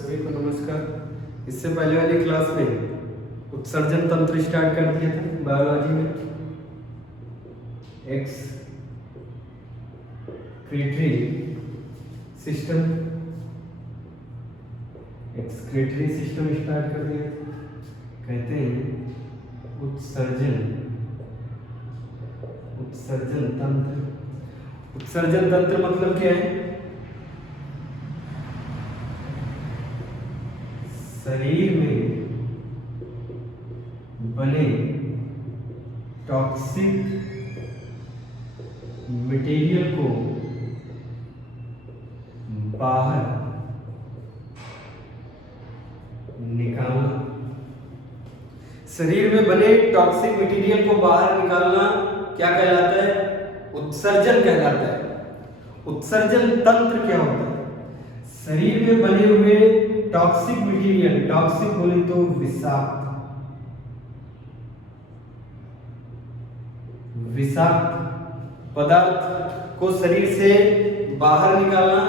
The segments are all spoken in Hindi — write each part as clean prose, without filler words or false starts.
सभी को नमस्कार। इससे पहले वाली क्लास में उत्सर्जन तंत्र स्टार्ट कर दिया था बायोलॉजी में। एक्सक्रीटरी सिस्टम स्टार्ट कर दिया था। कहते हैं उत्सर्जन तंत्र मतलब क्या है? शरीर में बने टॉक्सिक मटेरियल को बाहर निकालना। शरीर में बने टॉक्सिक मटेरियल को बाहर निकालना क्या कहलाता है? उत्सर्जन कहलाता है। उत्सर्जन तंत्र क्या होता है? शरीर में बने हुए टॉक्सिक मटेरियल, टॉक्सिक बोले तो विषाक्त पदार्थ को शरीर से बाहर निकालना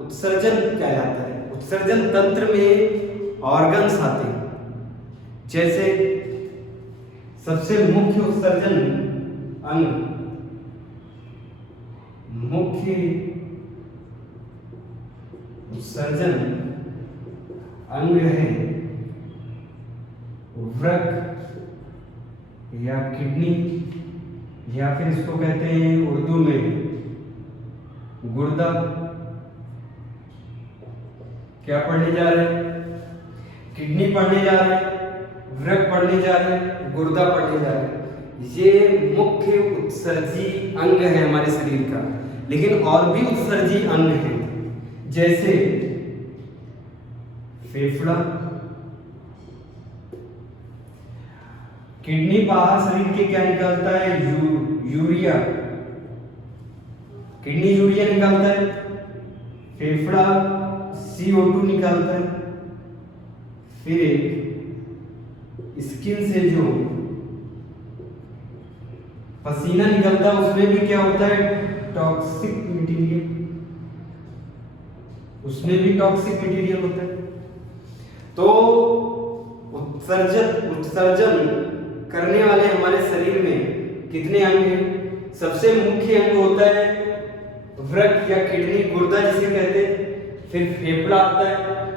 उत्सर्जन कहलाता है। उत्सर्जन तंत्र में ऑर्गन्स आते हैं, जैसे सबसे मुख्य उत्सर्जन अंग, मुख्य उत्सर्जन अंग है वृक्क या किडनी, या फिर इसको कहते हैं उर्दू में गुर्दा। क्या पढ़ने जा रहे हैं? किडनी पढ़ने जा रहे हैं, वृक्क पढ़ने जा रहे हैं, गुर्दा पढ़ने जा रहे हैं। ये मुख्य उत्सर्जी अंग है हमारे शरीर का। लेकिन और भी उत्सर्जी अंग हैं, जैसे फेफड़ा। किडनी बाहर शरीर के क्या निकालता है? यूरिया। किडनी यूरिया निकालता है, फेफड़ा CO2 निकालता है। फिर एक स्किन से जो पसीना निकलता है उसमें भी क्या होता है? टॉक्सिक मटेरियल, उसमें भी टॉक्सिक मटेरियल होता है। तो उत्सर्जन करने वाले हमारे शरीर में कितने अंग हैं? सबसे मुख्य अंग होता है वृक्क या किडनी, गुर्दा जिसे कहते हैं। फिर फेफड़ा आता है,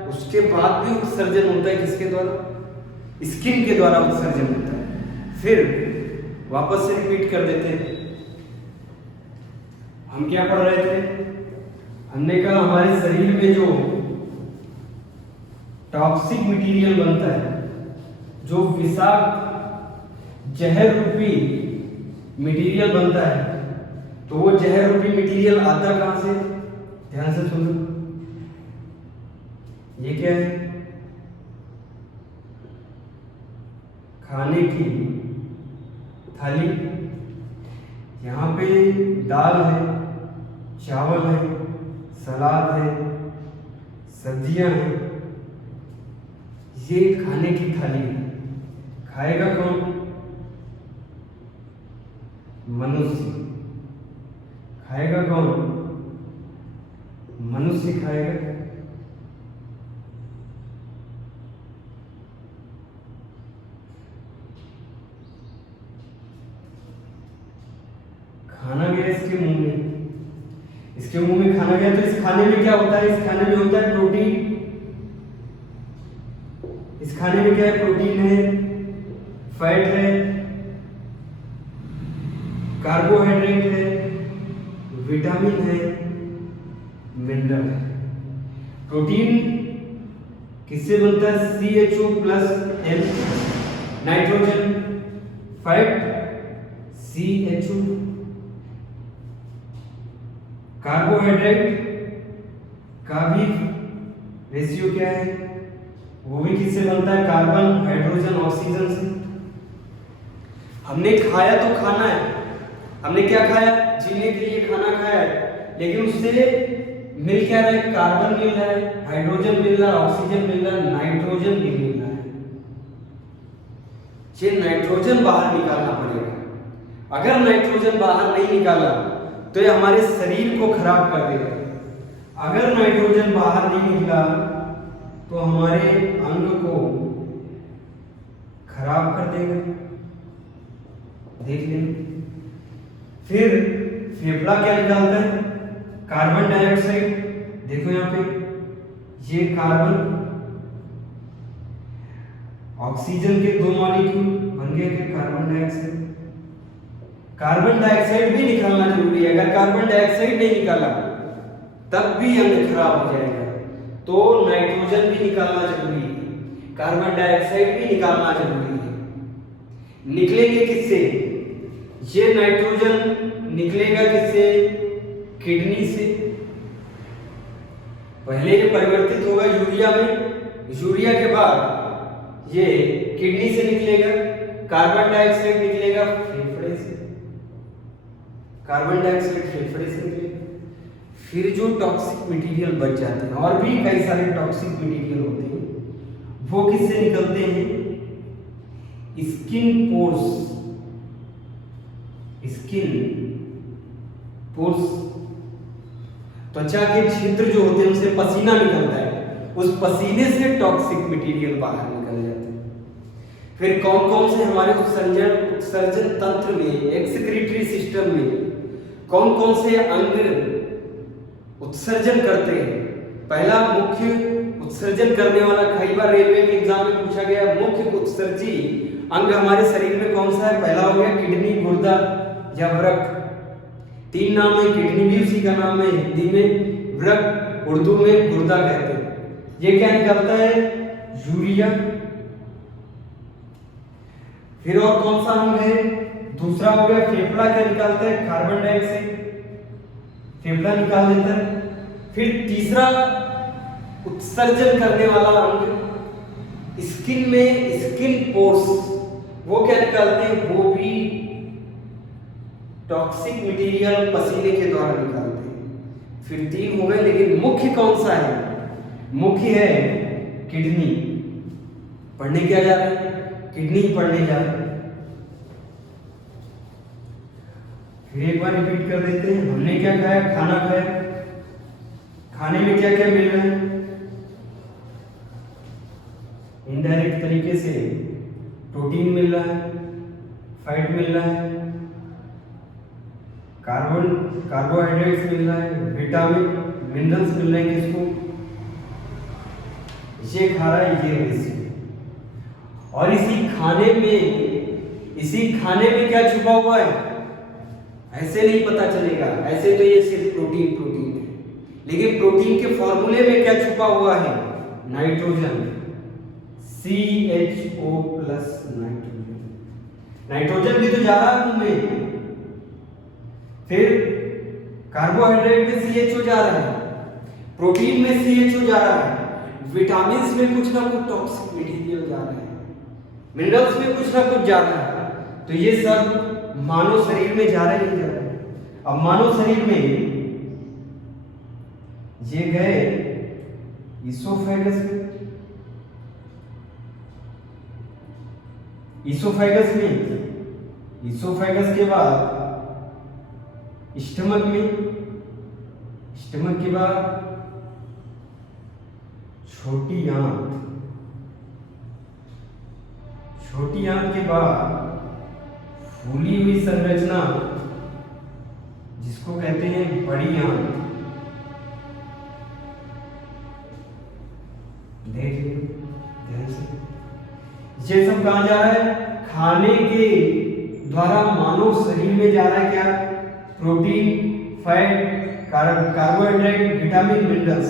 उसके बाद भी उत्सर्जन होता है किसके द्वारा? स्किन के द्वारा उत्सर्जन होता है। फिर वापस से रिपीट कर देते हैं। हम क्या पढ़ रहे थे? हमने कहा हमारे शरीर में जो टॉक्सिक मटेरियल बनता है, जो विषाक्त जहर रूपी मटेरियल बनता है, तो वो जहर रूपी मटेरियल आता कहां से? ध्यान से सुनो। ये क्या है? खाने की थाली। यहाँ पे दाल है, चावल है, सलाद है, सब्जियां हैं। ये खाने की थाली है। खाएगा कौन? मनुष्य। खाएगा कौन? मनुष्य खाएगा। खाना गया इसके मुंह में, इसके मुंह में खाना गया, तो इस खाने में क्या होता है? इस खाने में होता है प्रोटीन। इस खाने में क्या है? प्रोटीन है, फैट है, कार्बोहाइड्रेट है, विटामिन है, मिनरल है। प्रोटीन किससे बनता है? CHO+N, nitrogen. Fat CHO। Carbohydrate का भी रेशियो क्या है? वो भी किससे बनता है? कार्बन, हाइड्रोजन, ऑक्सीजन से। हमने खाया तो खाना है, हमने क्या खाया? जीने के लिए खाना खाया है, लेकिन उससे मिल क्या रहा है? कार्बन मिल रहा है, हाइड्रोजन मिल रहा है, ऑक्सीजन मिल रहा है, नाइट्रोजन भी मिल रहा है। ये नाइट्रोजन बाहर निकालना पड़ेगा। अगर नाइट्रोजन बाहर नहीं निकाला तो ये हमारे शरीर को खराब कर देगा। अगर नाइट्रोजन बाहर नहीं निकला तो हमारे अंग को खराब कर देगा, देख लें। फिर फेफड़ा क्या निकालता है? Carbon dioxide. देखो यहाँ पे ये कार्बन ऑक्सीजन के 2 मॉलिक्यूल बन गए थे कार्बन डाइऑक्साइड। कार्बन डाइऑक्साइड भी निकालना जरूरी है, अगर कार्बन डाइऑक्साइड नहीं निकाला तब भी अंग खराब हो जाएगा। तो नाइट्रोजन भी निकालना जरूरी है, कार्बन डाइऑक्साइड भी निकालना जरूरी है। निकलेंगे किससे? ये नाइट्रोजन निकलेगा किससे? किडनी से। पहले ये परिवर्तित होगा यूरिया में, यूरिया के बाद ये किडनी से निकलेगा, कार्बन डाइऑक्साइड निकलेगा फेफड़े से, कार्बन डाइऑक्साइड फेफड़े से निकलेगा। फिर जो टॉक्सिक मटेरियल बच जाते हैं, और भी कई सारे टॉक्सिक मटेरियल होते हैं, वो किससे निकलते हैं? स्किन पोर्स, स्किन पोर्स, त्वचा के छिद्र जो होते हैं उनसे पसीना निकलता है, उस पसीने से टॉक्सिक मटेरियल बाहर निकल जाते हैं। फिर कौन कौन से हमारे उत्सर्जन तंत्र में, एक्सक्रीटरी सिस्टम में कौन कौन से अंग उत्सर्जन करते हैं? पहला मुख्य उत्सर्जन करने वाला, कई बार रेलवे के एग्जाम में पूछा गया, मुख्य उत्सर्जी अंग हमारे शरीर में कौन सा है? पहला हो गया किडनी, गुर्दा या वृक्क। 3 नाम है, किडनी भी उसी का नाम है, हिंदी में वृक्क, उर्दू में गुर्दा कहते हैं। ये क्या निकलता है? यूरिया। फिर और कौन सा अंग है? दूसरा हो गया फेफड़ा, क्या निकालता है? कार्बन डाइऑक्साइड, फेफड़ा निकाल देता है। फिर तीसरा उत्सर्जन करने वाला अंग स्किन में, स्किन पोर्स, वो क्या निकालते हैं? वो भी टॉक्सिक मटेरियल पसीने के द्वारा निकालते हैं। फिर 3 हो गए, लेकिन मुख्य कौन सा है? मुख्य है किडनी। पढ़ने क्या जा रहे हैं? किडनी पढ़ने जा रहे हैं। फिर एक बार रिपीट कर देते हैं, हमने क्या खाया? खाना खाया। खाने में क्या क्या मिल रहा है? इनडायरेक्ट तरीके से प्रोटीन मिल रहा है, फैट मिल रहा है, कार्बोहाइड्रेट्स मिल रहा है, विटामिन मिनरल्स मिल रहे हैं। किसको? ये खा रहा है, ये वैसे। और इसी खाने में क्या छुपा हुआ है? ऐसे नहीं पता चलेगा, ऐसे तो ये सिर्फ प्रोटीन है, लेकिन प्रोटीन के फॉर्मूले में क्या छुपा हुआ है? नाइट्रोजन, CHO प्लस नाइट्रोजन भी तो जा रहा है मुंह में। फिर कार्बोहाइड्रेट में CHO जा रहा है, प्रोटीन में CHO जा रहा है, विटामिन्स में कुछ ना कुछ टॉक्सिक मटेरियल जा रहा है, मिनरल्स में कुछ ना कुछ जा रहा है। तो ये सब मानव शरीर में जा रहे नहीं जा रहे। अब मानव शरीर में ये गए ईसोफेगस में, ईसोफेगस के बाद स्टमक में, स्टमक के बाद छोटी आंत के बाद फूली हुई संरचना जिसको कहते हैं बड़ी आंत। देखिए ध्यान से, ये सब कहां जा रहा है? खाने के द्वारा मानव शरीर में जा रहा है। क्या? Protein, fat, carbohydrate, vitamin, minerals.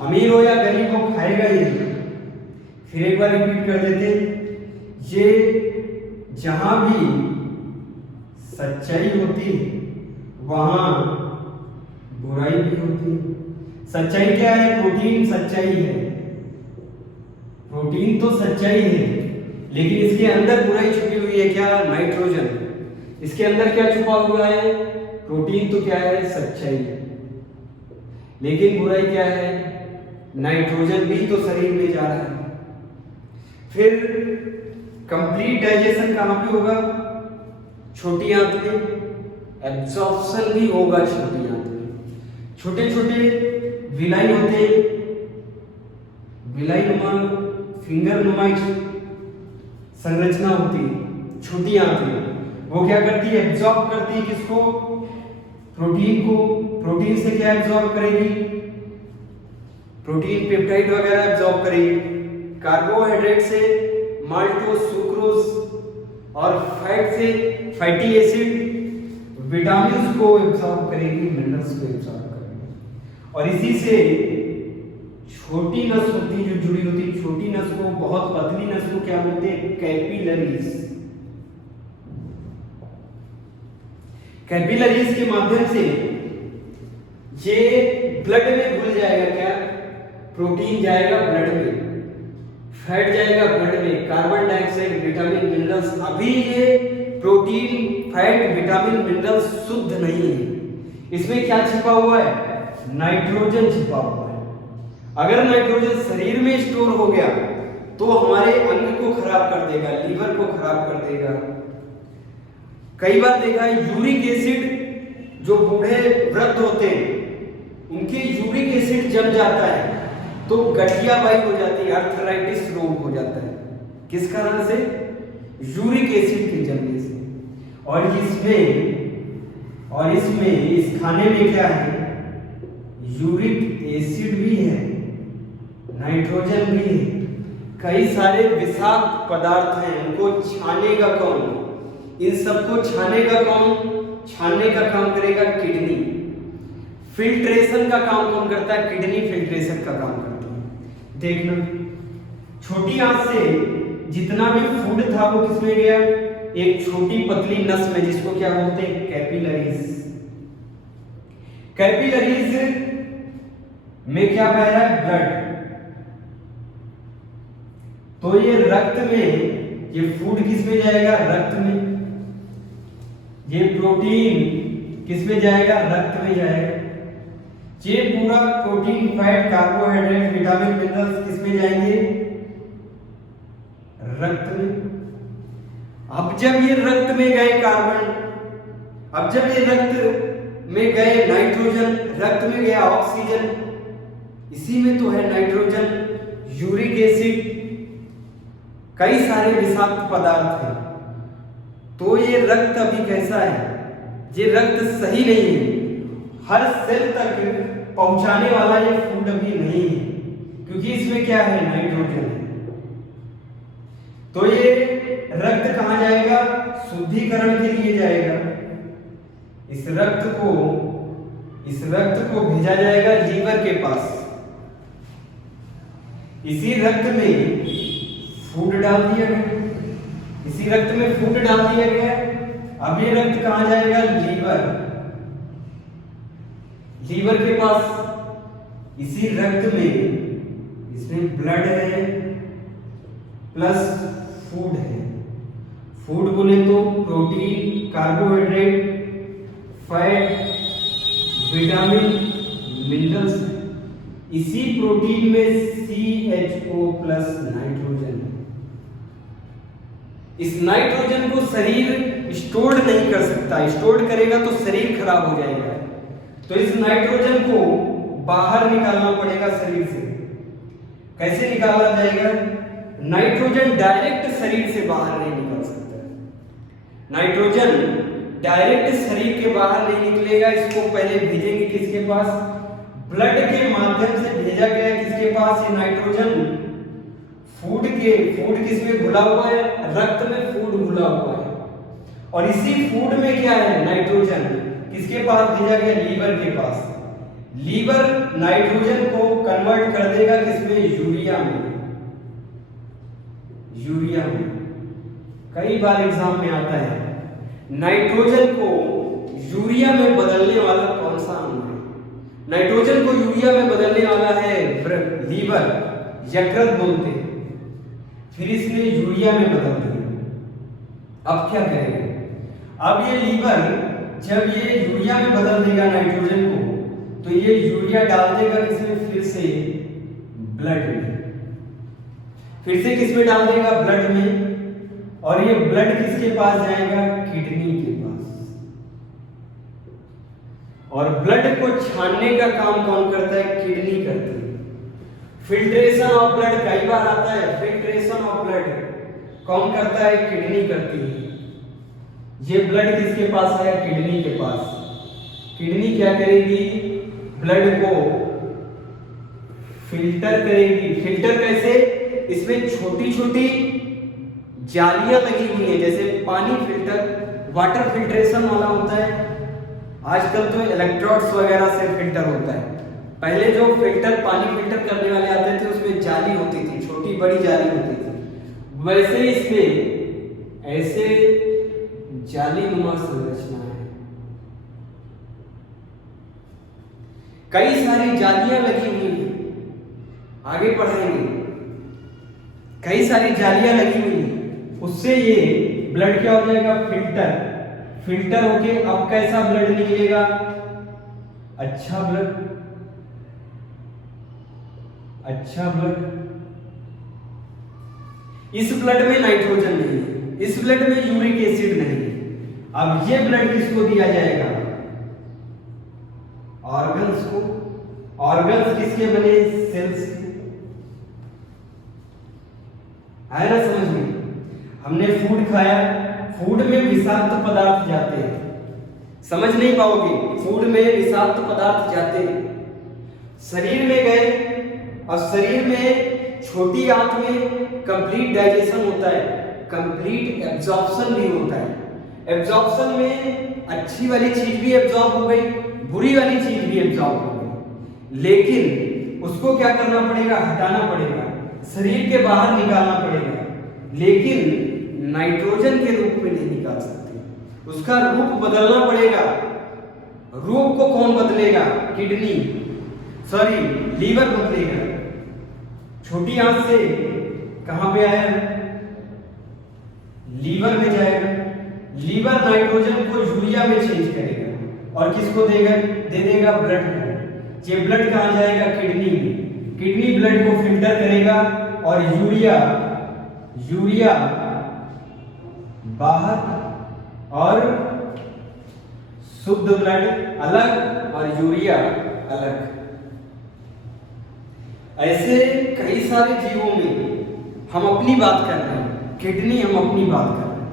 अमीर हो या गरीब हो खाएगा ही। फिर एक बार रिपीट कर देते, ये जहां भी सच्चाई होती वहां बुराई भी होती। सच्चाई क्या है? प्रोटीन सच्चाई है, प्रोटीन तो सच्चाई है, लेकिन इसके अंदर बुराई छुपी हुई है। क्या? नाइट्रोजन। इसके अंदर क्या छुपा हुआ है? प्रोटीन तो क्या है? सच्चाई है, लेकिन बुराई क्या है? नाइट्रोजन भी तो शरीर में जा रहा है। फिर कंप्लीट डाइजेशन कहां पे होगा? छोटी आंत में। एब्जॉर्प्शन भी होगा छोटी आंत में। छोटे छोटे विलाई होते हैं, बिलाई नुमा फिंगर नुमा संरचना होती है, छोटी आंतें, वो क्या करती है, एब्जॉर्ब करती है किसको, प्रोटीन को। प्रोटीन से क्या एब्जॉर्ब करेगी, प्रोटीन पेप्टाइड वगैरह एब्जॉर्ब करेगी। कार्बोहाइड्रेट से माल्टोज सुक्रोज और फैट से फैटी एसिड विटामिन को एब्जॉर्ब करेगी, मिनरल्स को एब्जॉर्ब करेगी। और इसी से छोटी नस होती है जो जुड़ी होती है, छोटी नस को, बहुत पतली नस को क्या बोलते हैं, कैपिलरीज। कैपिलरीज के माध्यम से ये ब्लड में घुल जाएगा, क्या, प्रोटीन जाएगा ब्लड में, फैट जाएगा ब्लड में, कार्बन डाइऑक्साइड विटामिन मिनरल्स। अभी ये प्रोटीन फैट विटामिन मिनरल्स शुद्ध नहीं है, इसमें क्या छिपा हुआ है, नाइट्रोजन छिपा हुआ है। अगर नाइट्रोजन शरीर में स्टोर हो गया तो हमारे अंग को खराब कर देगा, लीवर को खराब कर देगा। कई बार देखा है यूरिक एसिड, जो बूढ़े वृद्ध होते हैं उनके यूरिक एसिड जम जाता है तो गठियाबाई हो जाती है, आर्थराइटिस रोग हो जाता है। किस कारण से, यूरिक एसिड के जमने से। और इसमें इस खाने में क्या है, यूरिक एसिड भी है, नाइट्रोजन भी है, कई सारे विषाक्त पदार्थ हैं, उनको छानेगा कौन, इन सबको छानेगा कौन, छानने का काम करेगा किडनी। फिल्ट्रेशन का काम कौन करता है, किडनी फिल्ट्रेशन का काम करती है। देखना, छोटी आंत से जितना भी फूड था वो किसमें गया, एक छोटी पतली नस में, जिसको क्या बोलते हैं, कैपिलरीज। कैपिलरीज में क्या बह रहा है, ब्लड। तो ये रक्त में, ये फूड किसमें जाएगा, रक्त में। ये प्रोटीन किसमें जाएगा, रक्त में जाएगा। ये पूरा protein fat carbohydrate vitamin minerals किसमें जाएंगे, रक्त में। अब जब ये रक्त में गए कार्बन, अब जब ये रक्त में गए नाइट्रोजन, रक्त में गया ऑक्सीजन, इसी में तो है नाइट्रोजन, यूरिक एसिड, कई सारे विषाक्त पदार्थ हैं। तो ये रक्त अभी कैसा है, ये रक्त सही नहीं है, हर सेल तक पहुंचाने वाला ये फूड अभी नहीं है, क्योंकि इसमें क्या है, नाइट्रोजन है। तो ये रक्त कहां जाएगा, शुद्धिकरण के लिए जाएगा। इस रक्त को भेजा जाएगा लीवर के पास। इसी रक्त में फूड डाल दिया गया, इसी रक्त में फूड डाल दिया गया। अब ये रक्त कहां जाएगा, लीवर के पास। इसी रक्त में इसमें ब्लड है प्लस फूड है। फूड बोले तो protein, carbohydrate, fat, vitamin, minerals. इसी प्रोटीन में CHO प्लस नाइट्रोजन है। इस नाइट्रोजन को शरीर स्टोर नहीं कर सकता, स्टोर करेगा तो शरीर खराब हो जाएगा। तो इस नाइट्रोजन को बाहर निकालना पड़ेगा शरीर से। कैसे निकाला जाएगा, नाइट्रोजन डायरेक्ट शरीर से बाहर नहीं निकल सकता। नाइट्रोजन डायरेक्ट शरीर के बाहर नहीं निकलेगा, इसको पहले भेजेंगे किसके पास, ब्लड के माध्यम से भेजा गया किसके पास, ये नाइट्रोजन फूड किसमें घुला हुआ है, रक्त में फूड घुला हुआ है। और इसी फूड में क्या है, नाइट्रोजन किसके पास भेजा गया, लीवर के पास। लीवर नाइट्रोजन को कन्वर्ट कर देगा किसमें, यूरिया में। कई बार एग्जाम में आता है, नाइट्रोजन को यूरिया में बदलने वाला कौन सा अंग है। नाइट्रोजन को यूरिया में बदलने वाला है लीवर, यकृत बोलते हैं। फिर इसने यूरिया में बदल दिया। अब क्या करेगा, अब ये लीवर जब ये यूरिया में बदल देगा नाइट्रोजन को, तो ये यूरिया डाल देगा किसमें, फिर से ब्लड में। फिर से किसमें डाल देगा, ब्लड में। और ये ब्लड किसके पास जाएगा, किडनी के पास। और ब्लड को छानने का काम कौन करता है, किडनी करती है। फिल्ट्रेशन ऑफ ब्लड कई बार आता है। फिल्ट्रेशन ऑफ ब्लड कौन करता है? किडनी करती है। ये ब्लड किसके पास है? किडनी के पास। किडनी क्या करेगी? ब्लड को फिल्टर करेगी। फिल्टर कैसे? इसमें छोटी छोटी जालियां लगी हुई हैं, जैसे पानी फिल्टर, वाटर फिल्ट्रेशन वाला होता है। आजकल तो इलेक्ट्रोड्स वगैरह से फिल्टर होता है। पहले जो फिल्टर, पानी फिल्टर करने वाले आते थे उसमें जाली होती थी, छोटी बड़ी जाली होती थी। वैसे ही इसमें ऐसे जालीनुमा संरचना है। कई सारी जालियां लगी हुई हैं, आगे पढ़ेंगे। कई सारी जालियां लगी हुई हैं, उससे ये ब्लड क्या हो जाएगा? फिल्टर होके अब कैसा ब्लड निकलेगा? अच्छा ब्लड। इस ब्लड में नाइट्रोजन नहीं है, इस ब्लड में यूरिक एसिड नहीं है। अब ये ब्लड किसको दिया जाएगा? ऑर्गन्स को। ऑर्गन्स किसके बने? सेल्स के। आया ना समझ में? हमने फूड खाया, फूड में विषाक्त पदार्थ जाते हैं, समझ नहीं पाओगे। फूड में विषाक्त पदार्थ जाते हैं, शरीर में गए, और शरीर में छोटी आंत में कंप्लीट डाइजेशन होता है, कंप्लीट एब्जॉर्प्शन भी होता है। एब्जॉर्प्शन में अच्छी वाली चीज भी एब्जॉर्ब हो गई, बुरी वाली चीज भी एब्जॉर्ब हो गई, लेकिन उसको क्या करना पड़ेगा? हटाना पड़ेगा, शरीर के बाहर निकालना पड़ेगा। लेकिन नाइट्रोजन के रूप में नहीं निकाल सकते, उसका रूप बदलना पड़ेगा। रूप को कौन बदलेगा? लीवर बदलेगा। छोटी आंत से कहां पे आया? लीवर में जाएगा। लीवर नाइट्रोजन को यूरिया में चेंज करेगा और किसको देगा? दे देगा ब्लड को। ये ब्लड कहां जाएगा? किडनी में। किडनी ब्लड को फिल्टर करेगा और यूरिया बाहर और शुद्ध ब्लड अलग और यूरिया अलग। ऐसे कई सारे जीवों में हम अपनी बात कर रहे हैं, किडनी हम अपनी बात कर रहे हैं।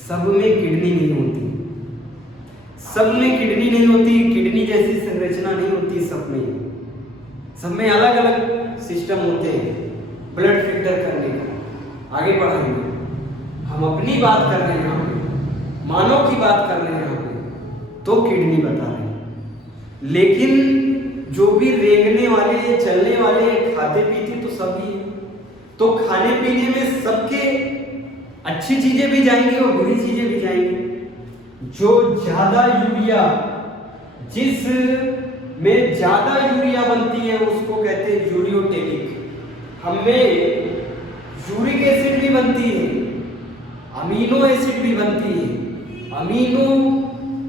सब में किडनी नहीं होती, सब में किडनी नहीं होती, किडनी जैसी संरचना नहीं होती सब में अलग अलग सिस्टम होते हैं ब्लड फिल्टर करने का। आगे बढ़ेंगे। हम अपनी बात कर रहे हैं यहाँ पे, मानव की बात कर रहे हैं यहाँ पे, तो किडनी बता रहे हैं। लेकिन जो भी रेंगने वाले, चलने वाले, खाते पीते तो सभी है, तो खाने पीने में सबके अच्छी चीजें भी जाएंगी और बुरी चीजें भी जाएंगी। जो ज्यादा यूरिया, जिस में ज्यादा यूरिया बनती है उसको कहते हैं यूरियोटेनिक। हमें यूरिक एसिड भी बनती है, अमीनो एसिड भी बनती है,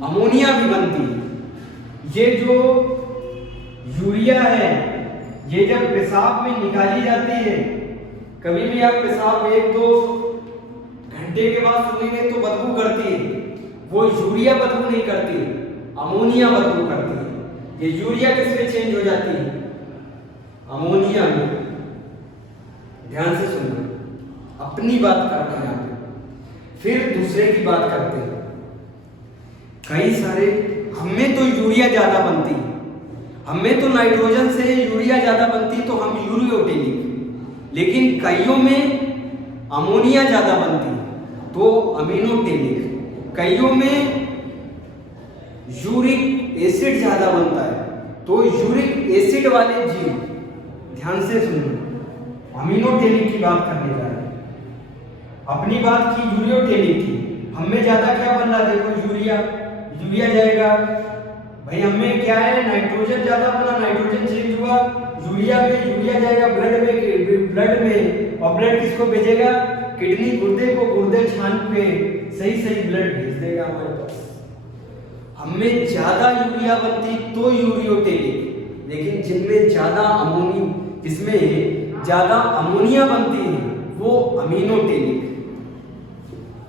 अमोनिया भी बनती है। ये जो यूरिया है, ये जब पेशाब में निकाली जाती है, कभी भी आप पेशाब 1-2 घंटे के बाद सुनेंगे तो बदबू करती है, वो यूरिया बदबू नहीं करती, अमोनिया बदबू करती है। ये यूरिया किसमें चेंज हो जाती है? अमोनिया में। ध्यान से सुनना, अपनी बात करते हैं आप, फिर दूसरे की बात करते हैं। कई सारे, हमें तो यूरिया ज्यादा बनती है, हमें तो नाइट्रोजन से यूरिया ज्यादा बनती तो हम यूरियोटेनिक, लेकिन कईयों में अमोनिया ज्यादा बनती तो अमीनोटेनिक, कईयों में यूरिक एसिड ज्यादा बनता है तो यूरिक एसिड वाले जीव। ध्यान से सुनो, अमीनोटेनिक की बात करने जा रहे हैं, अपनी बात की यूरियोटेनिक की। हमें ज्यादा क्या बन रहा? देखो यूरिया जाएगा भाई, हमें क्या है? नाइट्रोजन ज्यादा बना, नाइट्रोजन चेंज हुआ यूरिया में, यूरिया जाएगा ब्लड में, और ब्लड किसको भेजेगा? किडनी, गुर्दे को, गुर्दे छान के सही ब्लड भेज देगा हमारे पास। हमें ज्यादा यूरिया बनती तो यूरियोटेनिक, लेकिन जिनमें ज्यादा अमोनिया बनती है वो अमीनोटेनिक।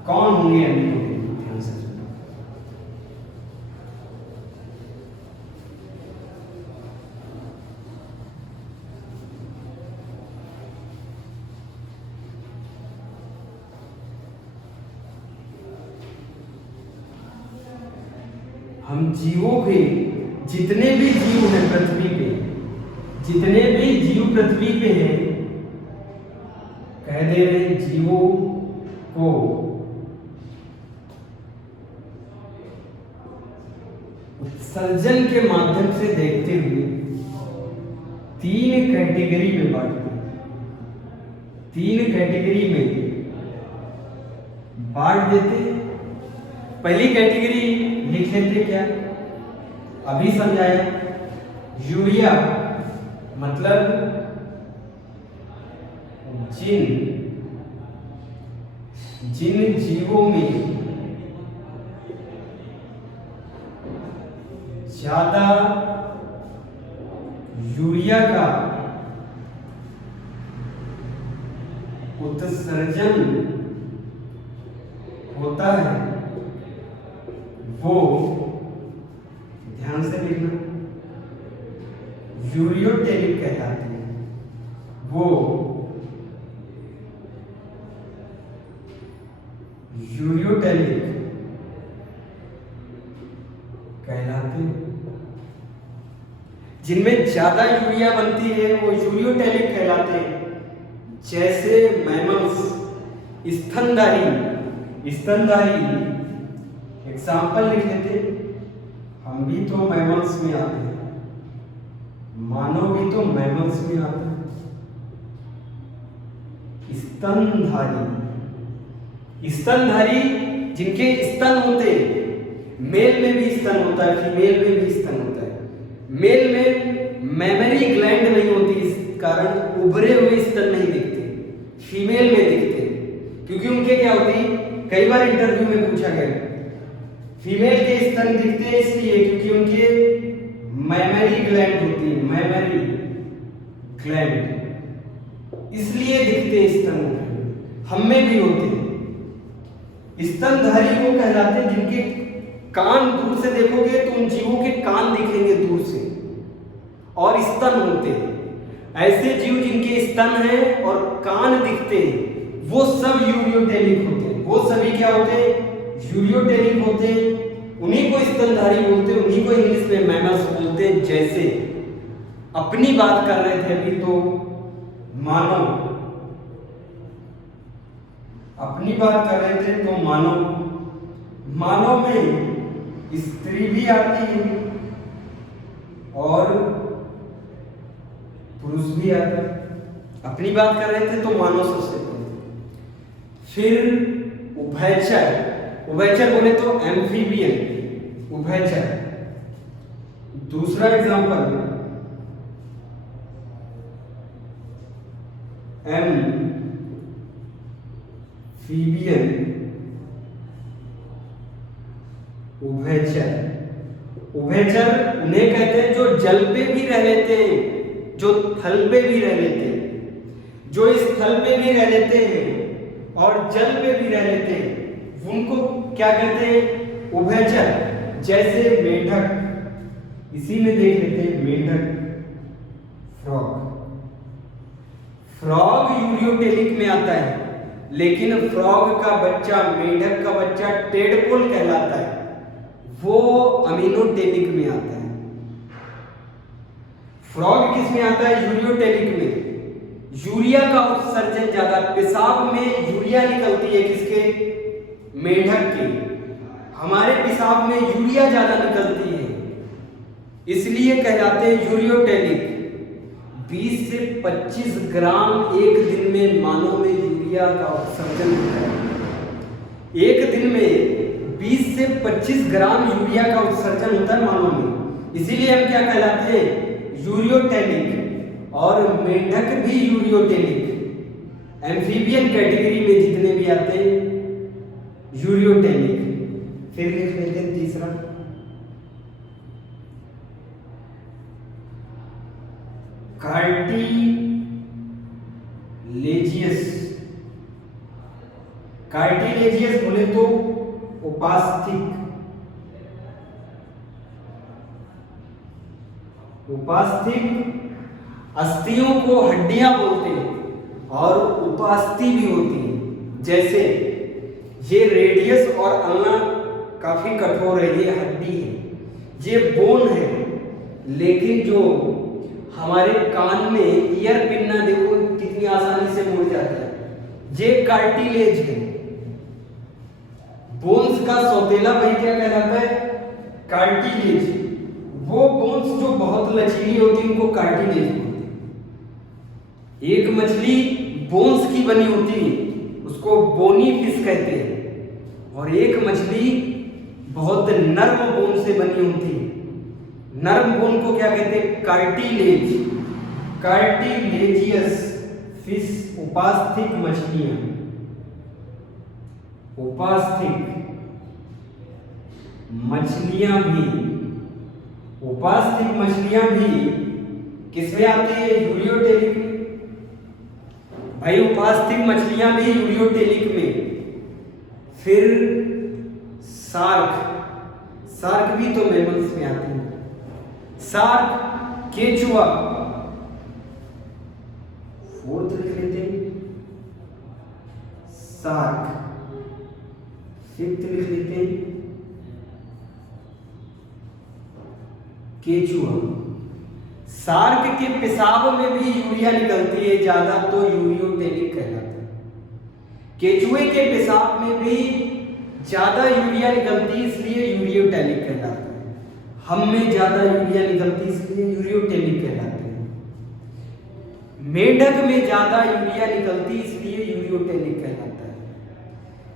कौन होंगे अमीनोटेनिक? ध्यान से सुनो। हम जीवों के जितने भी जीव हैं पृथ्वी पे, जितने भी जीव पृथ्वी पे हैं, कह दे रहे जीवों को उत्सर्जन के माध्यम से देखते हुए 3 कैटेगरी में बांटते हैं। 3 कैटेगरी में बांट देते। पहली कैटेगरी लिख लेते क्या, अभी समझाया। यूरिया मतलब जिन जीवों में ज्यादा यूरिया का उत्सर्जन होता है वो, ध्यान से देखना, यूरियोटेलिक कहलाते हैं। वो यूरियोटेलिक कहलाते हैं। जिनमें ज्यादा यूरिया बनती है वो यूरियोटेलिक कहलाते हैं। जैसे मैमल्स, स्तनधारी एग्जाम्पल लिख लेते। हम भी तो मैमल्स में आते हैं, मानव भी तो मैमल्स में आते हैं। स्तनधारी जिनके स्तन होते हैं, मेल में भी स्तन होता है, फीमेल में भी स्तन होता है। मेल में मेमरी ग्लैंड नहीं होती, इस कारण उभरे हुए स्तन नहीं दिखते, फीमेल में दिखते, क्योंकि उनके क्या होती, कई बार इंटरव्यू में पूछा गया, फीमेल के स्तन दिखते हैं इसलिए क्योंकि उनके मेमरी ग्लैंड होती है, मेमरी ग्लैंड, इसलिए दिखते स्तन। हम में भी होते हैं। स्तनधारी वो कहलाते हैं जिनके कान दूर से देखोगे तो उन जीवों के कान दिखेंगे दूर से और स्तन होते हैं। ऐसे जीव जिनके स्तन हैं और कान दिखते हैं वो सब यूरियोटेलिक होते हैं। वो सभी क्या होते हैं, यूरियोटेलिक होते हैं। उन्हीं को स्तनधारी बोलते हैं, उन्हीं को इंग्लिश में मैमल्स बोलते हैं। जैसे अपनी बात कर रहे थे अभी तो मानव, अपनी बात कर रहे थे तो मानव में स्त्री भी आती है और पुरुष भी आता है। अपनी बात कर रहे थे तो मानव सबसे पहले। फिर उभयचर बोले तो एम्फीबियन, उभयचर। दूसरा एग्जांपल एम्फीबियन, उभयचर उन्हें कहते हैं जो जल पे भी रह लेते हैं, जो थल पे भी रह लेते हैं। जो इस थल पे भी रह लेते हैं और जल पे भी रह लेते हैं उनको क्या कहते हैं, उभयचर। जैसे मेंढक, इसी में देख लेते हैं मेंढक, फ्रॉग यूरियोटेलिक में आता है, लेकिन फ्रॉग का बच्चा, मेंढक का बच्चा टेडपोल कहलाता है, वो अमीनोटेलिक में आता है। फ्रॉग किस में आता है, यूरियोटेलिक में। यूरिया का उत्सर्जन ज्यादा, पेशाब में यूरिया निकलती है किसके, मेंढक के। हमारे पेशाब में यूरिया ज्यादा निकलती है, इसलिए कहलाते हैं यूरियोटेलिक। 20 से 25 ग्राम एक दिन में मानव में यूरिया का उत्सर्जन होता है। एक दिन में 20 से 25 ग्राम यूरिया का उत्सर्जन होता है मानव में, इसीलिए हम क्या कहलाते हैं, यूरियोटेलिक। और मेंढक भी यूरियोटेलिक। एम्फीबियन कैटेगरी में जितने भी आते हैं यूरियोटेलिक। फिर लिख लेते हैं तीसरा, कार्टिलेजियस बोले तो उपास्थिक अस्थियों को हड्डियां बोलते हैं और उपास्थि भी होती है। जैसे ये रेडियस और अल्ना काफी कठोर है, ये हड्डी है, ये बोन है, लेकिन जो हमारे कान में ईयर पिन ना देखो कितनी आसानी से मुड़ जाता है, ये कार्टिलेज है। बोन्स का सौतेला भाई क्या कहलाता है? कार्टिलेज। वो बोन्स जो बहुत लचीली होती है उनको कार्टिलेज बोलते हैं। एक मछली बोन्स की बनी होती है उसको बोनी फिश कहते हैं, और एक मछली बहुत नर्म बोन से बनी होती है। नर्म बोन को क्या कहते हैं? कार्टिलेज। कार्टिलेजियस फिश, उपास्थिक मछलियां। उपास्थिक मछलियां भी, उपास्थिक मछलियां भी किसमें आती है? यूरियोटेलिक में। भाई उपास्थिक मछलियां भी यूरियोटेलिक में। फिर शार्क, शार्क भी तो मैमल्स में आती है। शार्क, केचुआ, फोर्थ लिख लेते हैं शार्क, फिफ्थ लिख लेते हैं केचुआ। शार्क के पेशाब में भी यूरिया निकलती है ज्यादा, तो यूरियोटेलिक कहलाता है। केचुए के पेशाब में भी ज्यादा यूरिया निकलती है इसलिए यूरियोटेलिक कहलाता है। हम में ज्यादा यूरिया निकलती है इसलिए यूरियोटेलिक कहलाते हैं। मेढक में ज्यादा यूरिया निकलती है इसलिए यूरियोटेलिक कहलाता है।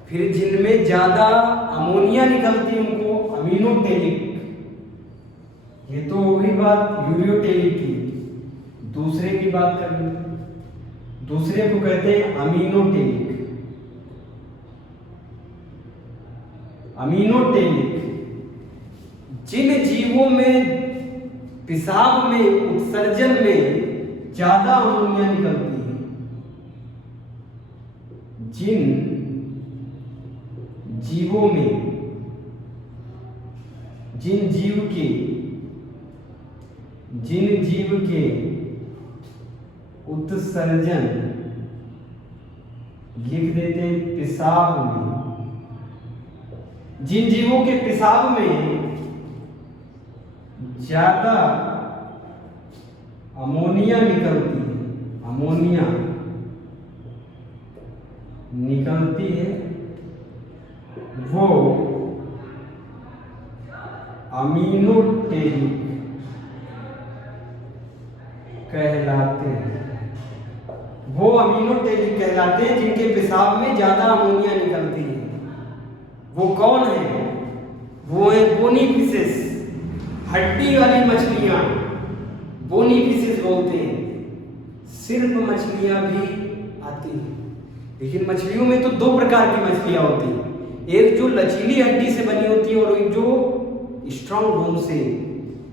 फिर जिनमें ज्यादा अमोनिया निकलती है उनको अमीनोटेलिक। ये तो हो गई बात यूरियोटेलिक की। दूसरे की बात कर लेते, दूसरे को कहते हैं अमीनोटेलिक। अमीनोटेलिक जिन जीवों में पेशाब में, उत्सर्जन में ज्यादा अमोनिया निकलती है, जिन जीवों में, जिन जीव के उत्सर्जन लिख देते हैं पेशाब में, जिन जीवों के पेशाब में ज्यादा अमोनिया निकलती है, अमोनिया निकलती है, वो अमीनोटेलिक कहलाते हैं। वो अमीनोटेलिक कहलाते हैं जिनके पेशाब में ज्यादा अमोनिया निकलती है। वो कौन है? वो है बोनी फिशेस, हड्डी वाली मछलियां, बोनी फिशेस बोलते हैं। सिर्फ मछलियां भी आती हैं, लेकिन मछलियों में तो दो प्रकार की मछलियां होती हैं, एक जो लचीली हड्डी से बनी होती है और एक जो स्ट्रॉन्ग बोन से,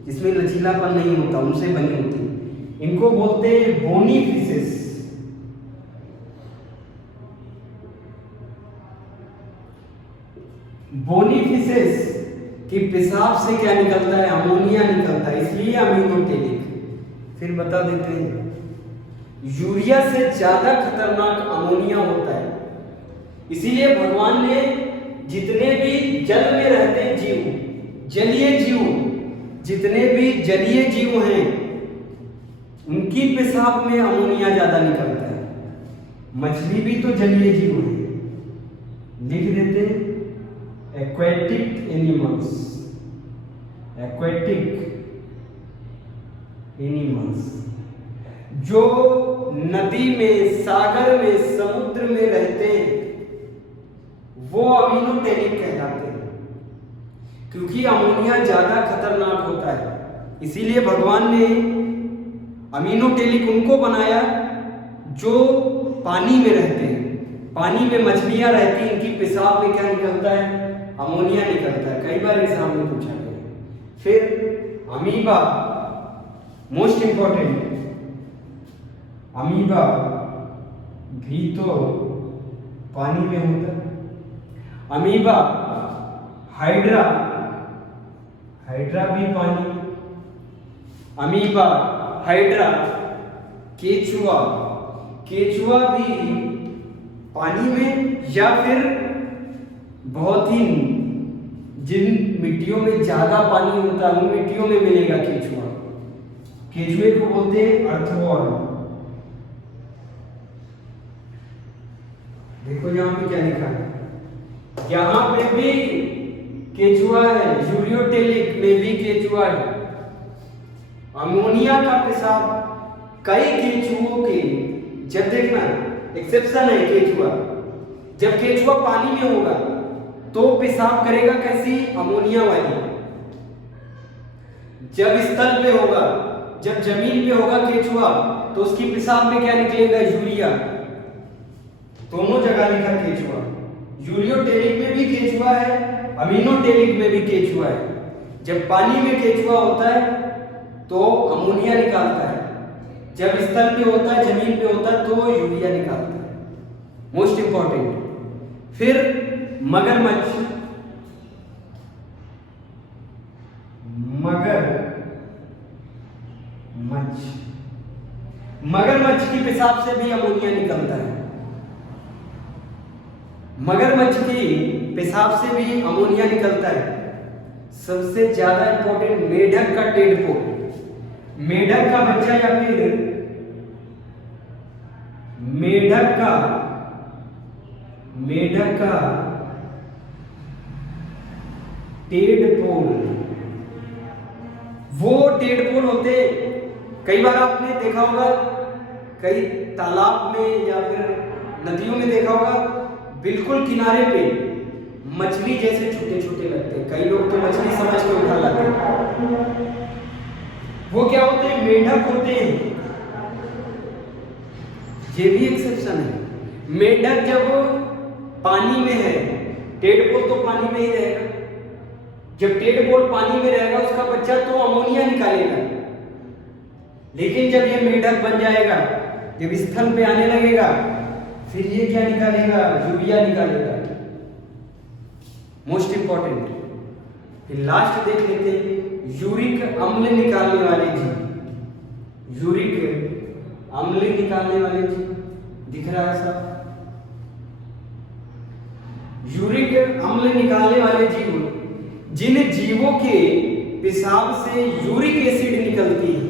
जिसमें लचीलापन नहीं होता, उनसे बनी होती है। इनको बोलते हैं बोनी फिशेस। बोनी फिशेस के पेशाब से क्या निकलता है? अमोनिया निकलता है, इसलिए अमीनोटेलिक। फिर बता देते हैं, यूरिया से ज्यादा खतरनाक अमोनिया होता है, इसीलिए भगवान ने जितने भी जल में रहते हैं जीव, जलीय जीव, जितने भी जलीय जीव हैं उनकी पेशाब में अमोनिया ज्यादा निकलता है। मछली भी तो जलीय जीव है, लिख देते हैं एक्वेटिक एनिमल्स, एक्वेटिक एनिमल्स जो नदी में, सागर में, समुद्र में रहते हैं, वो अमीनोटेलिक कहलाते हैं, क्योंकि अमोनिया ज्यादा खतरनाक होता है। इसीलिए भगवान ने अमीनोटेलिक उनको बनाया जो पानी में रहते हैं। पानी में मछलियां रहती हैं, इनकी पेशाब में क्या निकलता है? अमोनिया निकलता है। कई बार एग्जाम में पूछा गया। फिर अमीबा, मोस्ट इंपॉर्टेंट, अमीबा भी तो पानी में होता है। अमीबा, हाइड्रा, हाइड्रा भी पानी में। अमीबा, हाइड्रा, केचुआ, केचुआ भी पानी में, या फिर बहुत ही जिन मिट्टियों में ज्यादा पानी होता है उन मिट्टियों में मिलेगा केचुआ। केचुए को बोलते हैं अर्थवॉर्म। देखो यहाँ पे क्या लिखा है, यहाँ पे भी केचुआ है, यूरियोटेलिक में भी केचुआ है। अमोनिया का पेशाब कई केचुओं के, जब देखना एक्सेप्शन है केचुआ, जब केचुआ पानी में होगा तो पेशाब करेगा कैसी, अमोनिया वाली। जब स्थल पे होगा, जब जमीन पे होगा केचुआ तो उसकी पेशाब में क्या निकलेगा, यूरिया। दोनों जगह लिखा केचुआ, यूरियोटेलिक में भी केचुआ है, अमीनोटेलिक में भी केचुआ है। जब पानी में केचुआ होता है तो अमोनिया निकालता है, जब स्थल पे होता है, जमीन पे होता है तो यूरिया निकालता है। Most important. फिर मगरमच्छ, मगरमच्छ की पेशाब से भी अमोनिया निकलता है। मगरमच्छ की पेशाब से भी अमोनिया निकलता है। सबसे ज्यादा इंपॉर्टेंट, मेढक का टेडपोल, मेढक का बच्चा या फिर मेढक का टेडपोल, वो टेडपोल होते, कई बार आपने देखा होगा, कई तालाब में या फिर नदियों में देखा होगा, बिल्कुल किनारे पे मछली जैसे छोटे छोटे लगते हैं। कई लोग तो मछली समझ के उठा लाते हैं, वो क्या होते हैं, मेढक होते हैं। ये भी एक्सेप्शन है। मेढक जब पानी में है, टेडपोल तो पानी में ही रहेगा। जब टेडपोल पानी में रहेगा उसका बच्चा तो अमोनिया निकालेगा, लेकिन जब ये मेढक बन जाएगा, जब स्थल पे आने लगेगा, फिर ये क्या निकालेगा, यूरिया निकालेगा। Most important. फिर लास्ट देख लेते हैं, यूरिक अम्ल निकालने वाले जीव। यूरिक अम्ल निकालने वाले जीव दिख रहा है सब। यूरिक अम्ल निकालने वाले जीव, जिन जीवों के पेशाब से यूरिक एसिड निकलती है।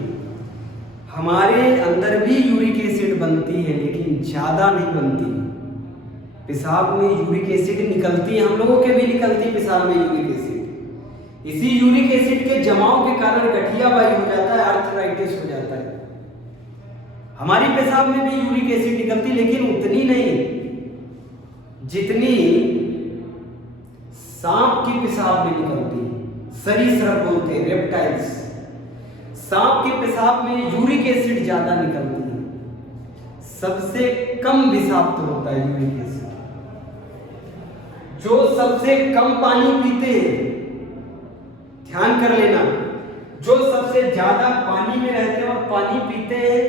हमारे अंदर भी यूरिक एसिड बनती है, लेकिन ज्यादा नहीं बनती। पेशाब में यूरिक एसिड निकलती है, हम लोगों के भी निकलती है पेशाब में यूरिक एसिड। इसी यूरिक एसिड के जमाव के कारण गठियाबाई हो जाता है, आर्थराइटिस हो जाता है। हमारी पेशाब में भी यूरिक एसिड निकलती, लेकिन उतनी नहीं जितनी सांप की पेशाब में निकलती है। सरीसृप बोलते हैं, रेप्टाइल्स। सांप के पेशाब में यूरिक एसिड ज्यादा निकलती है। सबसे कम विषाक्त होता है यूरिक एसिड। जो सबसे कम पानी पीते हैं, ध्यान कर लेना, जो सबसे ज्यादा पानी में रहते हैं और पानी पीते हैं,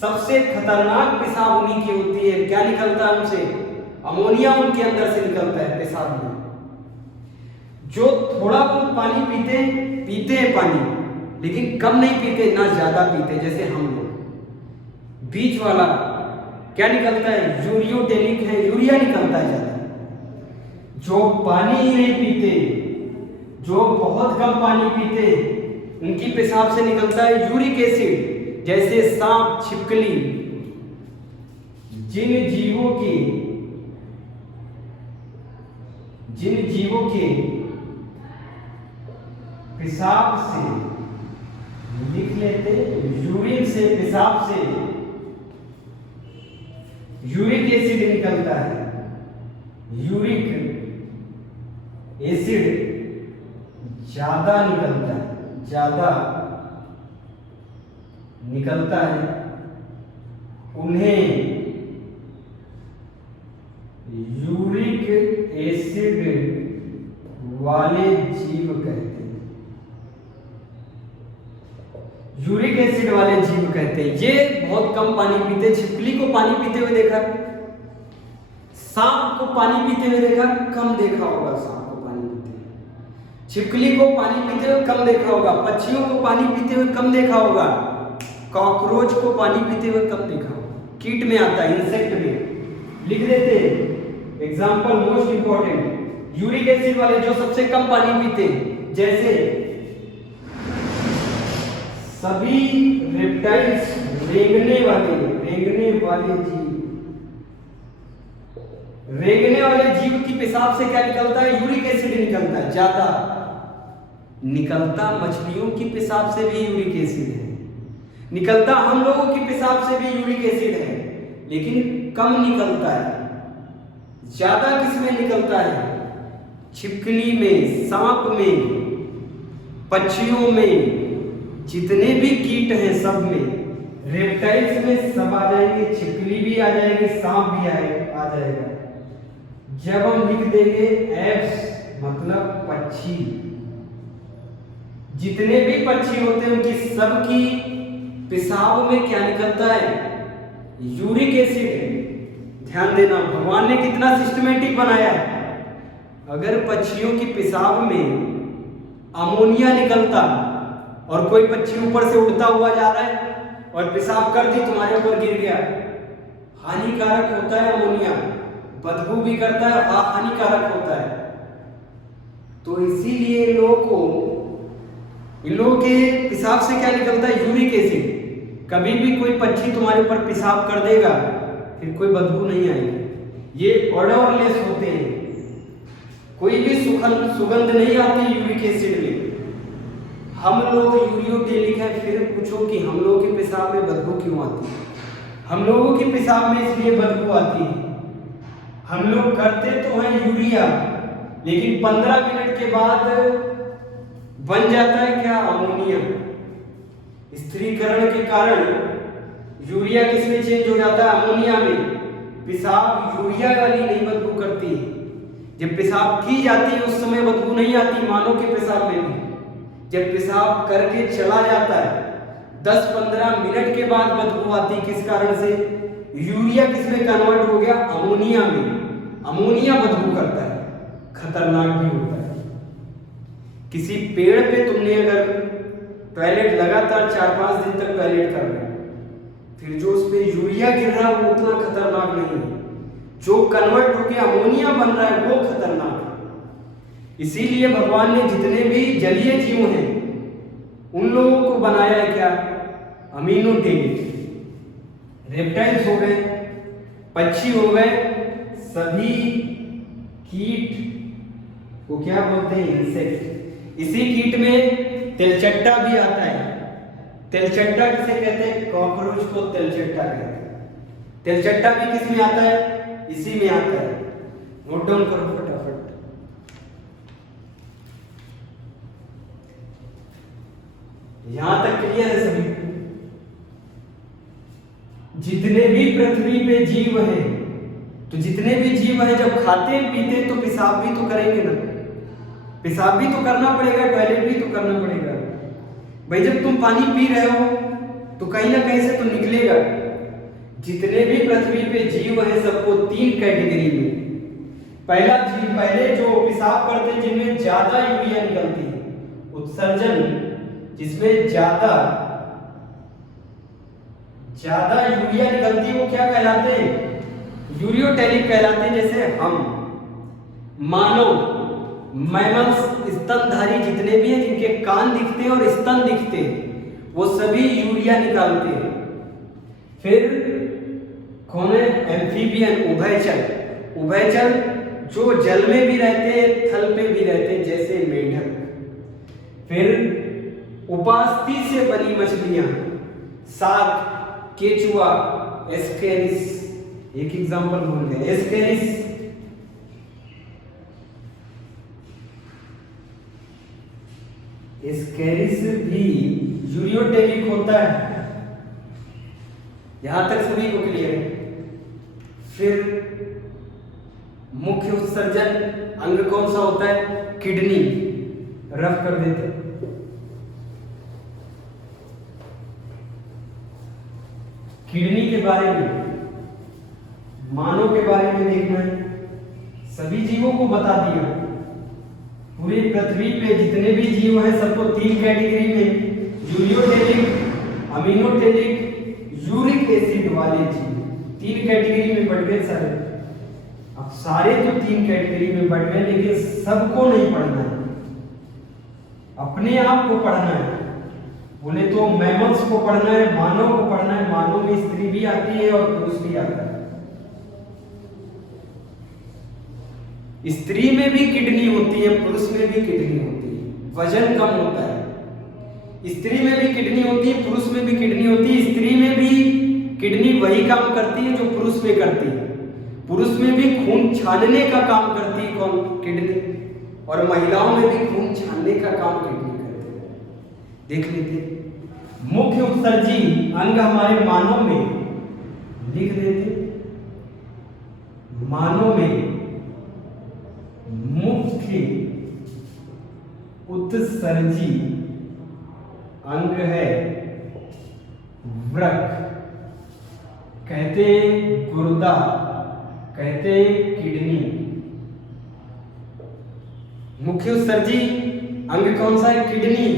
सबसे खतरनाक पेशाब उन्हीं की होती है। क्या निकलता है उनसे, अमोनिया उनके अंदर से निकलता है पेशाब में। जो थोड़ा बहुत पानी पीते हैं पानी, लेकिन कम नहीं पीते, ना ज्यादा पीते, जैसे हम लोग। बीच वाला क्या निकलता है, यूरियोटेलिक है, यूरिया निकलता है ज्यादा। जो पानी ही नहीं पीते, जो बहुत कम पानी पीते, उनकी पेशाब से निकलता है यूरिक एसिड। जैसे सांप, छिपकली, जिन जीवों के पेशाब से, लिख लेते, यूरिन से, पेशाब से यूरिक एसिड निकलता है। यूरिक एसिड ज्यादा निकलता है, उन्हें यूरिक एसिड वाले जीव कहते हैं। यूरिक एसिड वाले जीव कहते हैं। ये बहुत कम पानी पीते। छिपकली को पानी पीते हुए देखा, सांप को पानी पीते हुए देखा, कम देखा होगा सांप को पानी पीते हुए। छिपकली को पानी पीते हुए कम देखा होगा, पक्षियों को पानी पीते हुए कम देखा होगा, कॉकरोच को पानी पीते हुए कम देखा होगा। कीट में आता है, इंसेक्ट में। लिख देते example, most important, uric acid वाले जो सबसे कम पानी पीते हैं, जैसे सभी रेप्टाइल्स, रेंगने वाले जीव की पेशाब से क्या निकलता है? यूरिक एसिड निकलता है। ज्यादा निकलता मछलियों की पेशाब से भी यूरिक एसिड है, निकलता हम लोगों की पेशाब से भी यूरिक एसिड है, लेकिन कम निकलता है। ज्यादा किसमें निकलता है? छिपकली में, सांप में, पक्षियों में, जितने भी कीट हैं सब में, रेप्टाइल्स में सब आ जाएंगे, छिपकली भी आ जाएगी, सांप भी आ जाएगा। जब हम लिख देंगे एप्स मतलब पक्षी, जितने भी पक्षी होते हैं उनकी सबकी पेशाब में क्या निकलता है? Uric acid. ध्यान देना, भगवान ने कितना सिस्टमेटिक बनाया है। अगर पक्षियों की पेशाब में अमोनिया निकलता और कोई पक्षी ऊपर से उड़ता हुआ जा रहा है और पेशाब कर दी, तुम्हारे ऊपर गिर गया, हानिकारक होता है अमोनिया, बदबू भी करता है, हानिकारक होता है। तो इसीलिए इन लोगों के पेशाब से क्या निकलता है? Uric acid. कभी भी कोई पक्षी तुम्हारे ऊपर पेशाब कर देगा, फिर कोई बदबू नहीं आएगी। ये ऑडरलेस होते हैं, कोई भी सुगंध नहीं आती यूरिक एसिड में। हम लोग यूरियोटेलिक है, फिर पूछो कि हम लोगों के पेशाब में बदबू क्यों आती है? हम लोगों के पेशाब में इसलिए बदबू आती है, हम लोग करते तो हैं यूरिया, लेकिन 15 मिनट के बाद बन जाता है क्या? अमोनिया। स्त्रीकरण के कारण यूरिया किसमें चेंज हो जाता है? अमोनिया में। पेशाब यूरिया वाली नहीं बदबू करती, जब पेशाब की जाती है उस समय बदबू नहीं आती, मानव के पेशाब में भी। जब पेशाब करके चला जाता है 10-15 मिनट के बाद बदबू आती। किस कारण से? यूरिया किसमें कन्वर्ट हो गया? अमोनिया में। अमोनिया बदबू करता है, खतरनाक भी होता है। किसी पेड़ पे तुमने अगर टॉयलेट लगातार 4-5 दिन तक टॉयलेट कर रहे, फिर जो उस पे यूरिया गिर रहा है वो उतना खतरनाक नहीं है, जो कन्वर्ट होकर अमोनिया बन रहा है वो खतरनाक है। इसीलिए भगवान ने जितने भी जलीय जीव हैं उन लोगों को बनाया है क्या? अमीनोटेलिक। रेप्टाइल्स हो गए, पक्षी हो गए, सभी कीट को क्या बोलते हैं? इंसेक्ट। इसी कीट में तेलचट्टा भी आता है। तेलचट्टा किसे कहते हैं? कॉकरोच को तेलचट्टा कहते हैं। तेलचट्टा भी किस में आता है? इसी में आता है। नोट डाउन करो फटाफट। यहां तक क्लियर है सभी? जितने भी पृथ्वी पे जीव हैं, तो जितने भी जीव हैं जब खाते पीते तो पेशाब भी तो करेंगे ना, पेशाब भी तो करना पड़ेगा, टॉयलेट भी तो करना पड़ेगा। भाई जब तुम पानी पी रहे हो तो कहीं ना कहीं से तो निकलेगा। जितने भी पृथ्वी पे जीव हैं सबको 3 कैटेगरी में, पहले जो पेशाब करते हैं जिनमें ज्यादा यूरिया निकलती है, उत्सर्जन जिसमें ज्यादा यूरिया निकलती है वो क्या कहलाते हैं? यूरियोटेलिक कहलाते हैं। जैसे हम मानव, मैमल्स, स्तनधारी जितने भी हैं जिनके कान दिखते हैं और स्तन दिखते हैं वो सभी यूरिया निकालते हैं। फिर कौन है? एम्फीबियन, उभयचर जो जल में भी रहते हैं थल पे भी रहते हैं, जैसे मेढक। फिर उपास्थि से बनी मछलियां, शार्क, केचुआ, एस्केरिस। एक एग्जांपल भूल गए, एस्केरिस भी यूरियोटेलिक होता है। यहां तक सभी को क्लियर है? फिर मुख्य उत्सर्जन अंग कौन सा होता है? किडनी। रफ कर देते। किडनी के बारे में, मानव के बारे में देखना है, सभी जीवों को बता दिया। पूरी पृथ्वी पे जितने भी जीव हैं सबको 3 कैटेगरी में, यूरियोटेलिक, अमीनोटेलिक, यूरिक एसिड वाले जीव 3 कैटेगरी में बढ़ गए सारे। अब सारे तो 3 कैटेगरी में बढ़ गए, लेकिन सबको नहीं पढ़ना है, अपने आप को पढ़ना है। बोले तो मैमल्स को पढ़ना है, मानव को पढ़ना है। मानव में स्त्री भी आती है और पुरुष भी आता है। स्त्री में भी किडनी होती है, पुरुष में भी किडनी होती है, वजन कम होता है। स्त्री में भी किडनी होती है, पुरुष में भी किडनी होती है। स्त्री में भी किडनी वही काम करती है जो पुरुष में करती है। पुरुष में भी खून छानने का काम करती है कौन? किडनी। और महिलाओं में भी खून छानने का काम किडनी करती है। देख लेते मुख्य उत्सर्जी अंग हमारे मानव में, लिख लेते मानव में मुख्य उत्सर्जी अंग है वृक्क, कहते गुर्दा, कहते किडनी। मुख्य उत्सर्जी अंग कौन सा है? किडनी।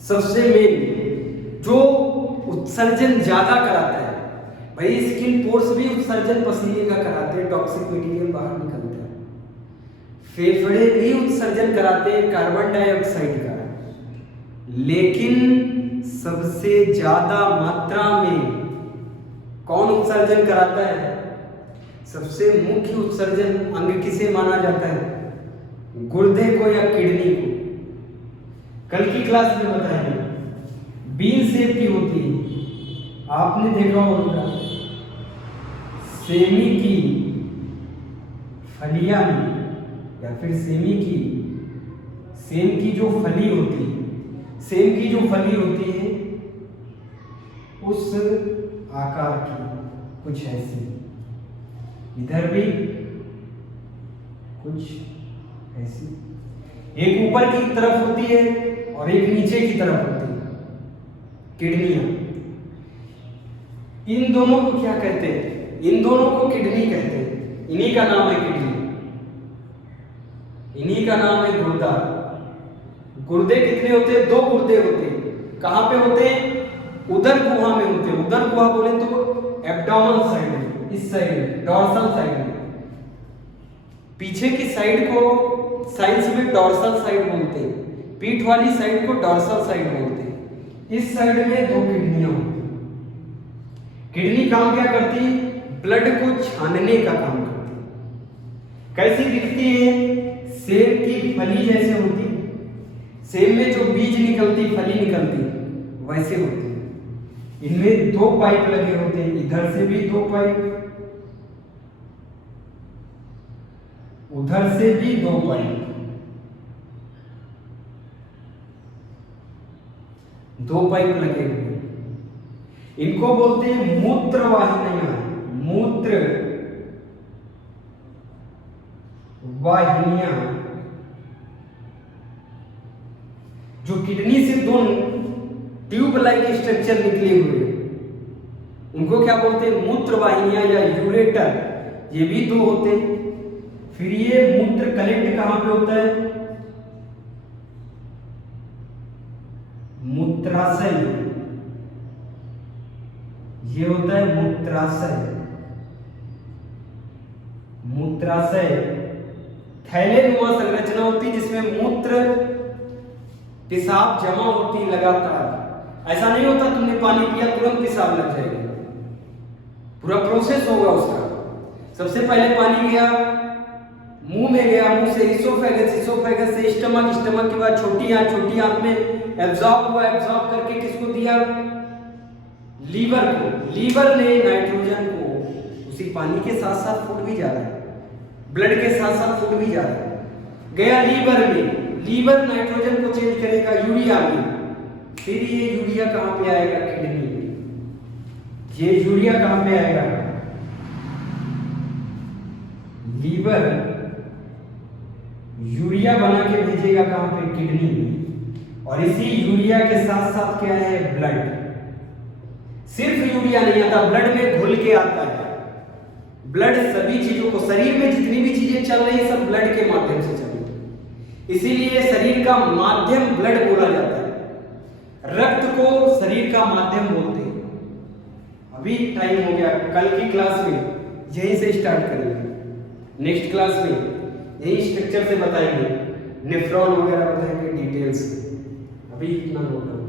सबसे मेन जो उत्सर्जन ज्यादा कराता है, भाई स्किन पोर्स भी उत्सर्जन पसीने का कराते हैं, टॉक्सिक मटेरियल बाहर निकलता है। फेफड़े भी उत्सर्जन कराते हैं कार्बन डाइऑक्साइड का, लेकिन सबसे ज्यादा मात्रा में कौन उत्सर्जन कराता है? सबसे मुख्य उत्सर्जन अंग किसे माना जाता है? गुर्दे को या किडनी को। कल की क्लास में बताया बीन शेप की होती है, आपने देखा होगा सेमी की फलियां या फिर सेम की जो फली होती है, सेम की जो फली होती है उस आकार की कुछ ऐसी, इधर भी कुछ ऐसी, एक ऊपर की तरफ होती है और एक नीचे की तरफ होती है किडनियां। इन दोनों को क्या कहते हैं? इन दोनों को किडनी कहते हैं। इन्हीं का नाम है किडनी, इन्हीं का नाम है गुर्दा। गुर्दे कितने होते हैं? 2 गुर्दे होते हैं। कहां पे होते हैं? उदर गुहा में होते हैं। उदर गुहा बोले तो एब्डोमेन साइड में, इस साइड डॉर्सल साइड में, पीछे की साइड को साइंस में डॉर्सल साइड बोलते हैं, पीठ वाली साइड को डॉर्सल साइड बोलते हैं। इस साइड में 2 किडनियां होती हैं। किडनी काम क्या करती है? ब्लड को छानने का काम करती है। कैसी दिखती है? सेब की फली जैसे होती है, सेब में जो बीज निकलती, फली निकलती, वैसे होती है। इनमें 2 पाइप लगे होते हैं, इधर से भी 2 पाइप, उधर से भी 2 पाइप, 2 पाइप लगे हुए। इनको बोलते हैं मूत्र वाहिनियां, मूत्र वाहिनियां। जो किडनी से 2 ट्यूब लाइक स्ट्रक्चर निकले हुए, उनको क्या बोलते हैं? मूत्र वाहिनियां या यूरेटर। ये भी 2 होते हैं। फिर ये मूत्र कलेक्ट कहां पे होता है? मूत्राशय, ये होता है मूत्राशय। मूत्राशय थैलेनुमा संरचना होती है जिसमें मूत्र पेशाब जमा होती लगातार। ऐसा नहीं होता तुमने पानी पिया तुरंत पेशाब लग जाएगा, पूरा प्रोसेस होगा उसका। सबसे पहले पानी गया मुंह में, गया मुंह से इसोफेगस, इसोफेगस से स्टमक, स्टमक के बाद छोटी आंत, छोटी आंत में एब्जॉर्ब हुआ, एब्जॉर्ब करके किसको दिया? लीवर को। लीवर ने नाइट्रोजन को उसी पानी के साथ साथ फूड भी जा रहा है, ब्लड के साथ साथ फूड भी जा रहा है, गया लीवर में। लीवर नाइट्रोजन को चेंज करेगा यूरिया में। फिर ये यूरिया कहां पे आएगा? किडनी में। ये यूरिया कहां पे आएगा? लीवर यूरिया बना के भेजेगा कहां पे? किडनी में। और इसी यूरिया के साथ साथ क्या है? ब्लड। सिर्फ यूरिया नहीं आता, ब्लड में घुल के आता है। ब्लड सभी चीजों को, शरीर में जितनी भी चीजें चल रही है सब ब्लड के माध्यम से चल रही है। इसीलिए शरीर का माध्यम ब्लड बोला जाता है। रक्त को शरीर का माध्यम बोलते हैं। अभी टाइम हो गया, कल की क्लास में यहीं से स्टार्ट करेंगे। नेक्स्ट क्लास में यही स्ट्रक्चर से बताएंगे, नेफ्रॉन वगैरह बताएंगे डिटेल्स। अभी इतना नोट डाउन